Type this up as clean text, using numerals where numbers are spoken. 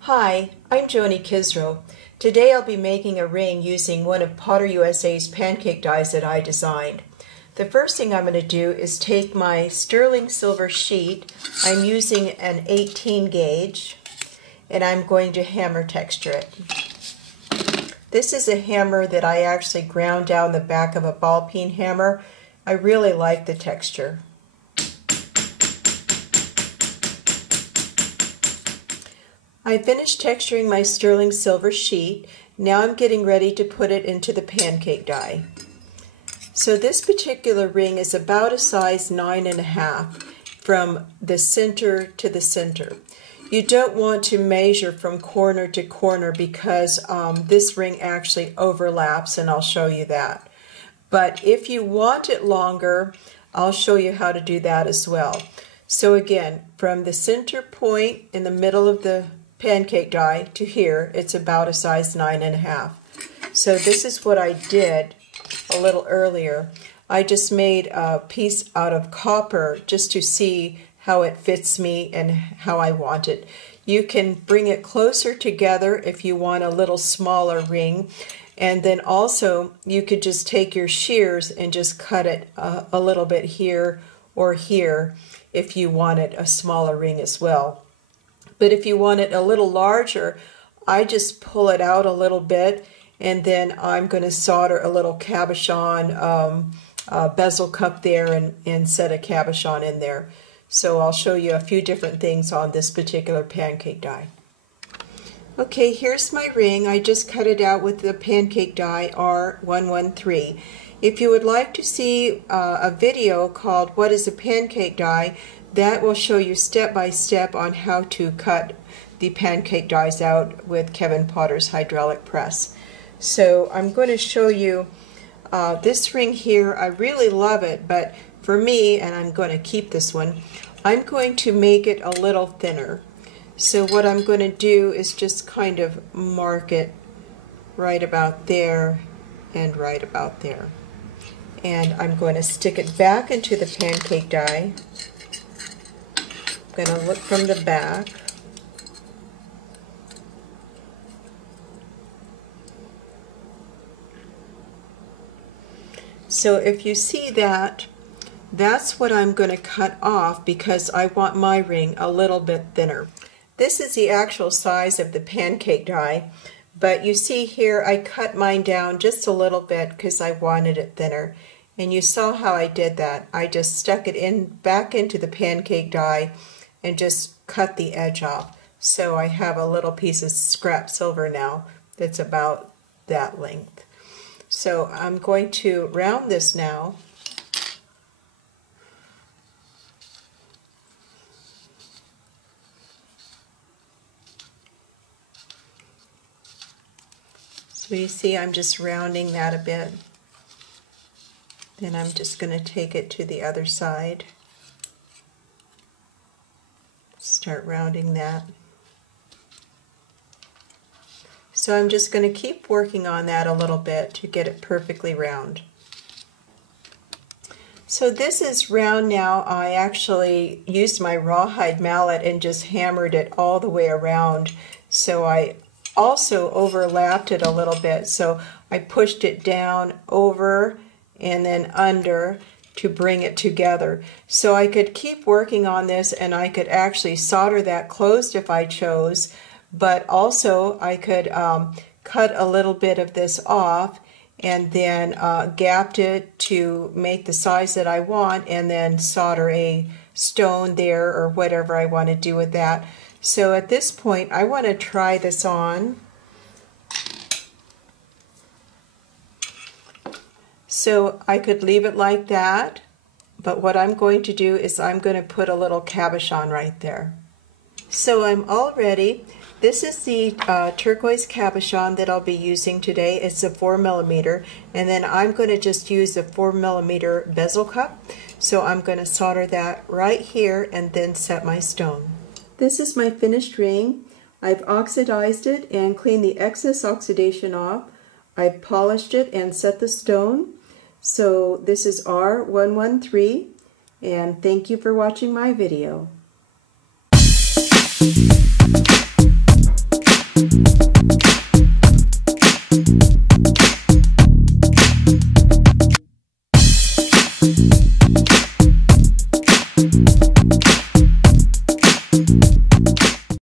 Hi, I'm Joni Kisro. Today I'll be making a ring using one of Potter USA's pancake dies that I designed. The first thing I'm going to do is take my sterling silver sheet. I'm using an 18 gauge and I'm going to hammer texture it. This is a hammer that I actually ground down the back of a ball peen hammer. I really like the texture. I finished texturing my sterling silver sheet. Now I'm getting ready to put it into the pancake die. So this particular ring is about a size 9.5 from the center to the center. You don't want to measure from corner to corner because this ring actually overlaps, and I'll show you that. But if you want it longer, I'll show you how to do that as well. So again, from the center point in the middle of the pancake die to here, it's about a size 9.5. So this is what I did a little earlier. I just made a piece out of copper just to see how it fits me and how I want it. You can bring it closer together if you want a little smaller ring, and then also you could just take your shears and just cut it a little bit here or here if you wanted a smaller ring as well. But if you want it a little larger, I just pull it out a little bit, and then I'm going to solder a little cabochon bezel cup there and set a cabochon in there. So I'll show you a few different things on this particular pancake die. Okay, here's my ring. I just cut it out with the pancake die R113. If you would like to see a video called What is a Pancake Die, that will show you step by step on how to cut the pancake dies out with Kevin Potter's hydraulic press. So I'm going to show you this ring here. I really love it, but for me, and I'm going to keep this one, I'm going to make it a little thinner. So what I'm going to do is just kind of mark it right about there and right about there. And I'm going to stick it back into the pancake die. I'm going to look from the back. So if you see that, that's what I'm going to cut off because I want my ring a little bit thinner. This is the actual size of the pancake die, but you see here I cut mine down just a little bit because I wanted it thinner. And you saw how I did that. I just stuck it in back into the pancake die and just cut the edge off. So I have a little piece of scrap silver now that's about that length. So I'm going to round this now. So you see I'm just rounding that a bit. Then I'm just going to take it to the other side. Start rounding that. So I'm just going to keep working on that a little bit to get it perfectly round. So this is round now. I actually used my rawhide mallet and just hammered it all the way around. So I also overlapped it a little bit. So I pushed it down, over, and then under to bring it together. So I could keep working on this, and I could actually solder that closed if I chose, but also I could cut a little bit of this off and then gapped it to make the size that I want, and then solder a stone there or whatever I want to do with that. So at this point I want to try this on. So I could leave it like that, but what I'm going to do is I'm going to put a little cabochon right there. So I'm all ready. This is the turquoise cabochon that I'll be using today. It's a 4mm, and then I'm going to just use a 4mm bezel cup. So I'm going to solder that right here and then set my stone. This is my finished ring. I've oxidized it and cleaned the excess oxidation off. I've polished it and set the stone. So this is R113, and thank you for watching my video.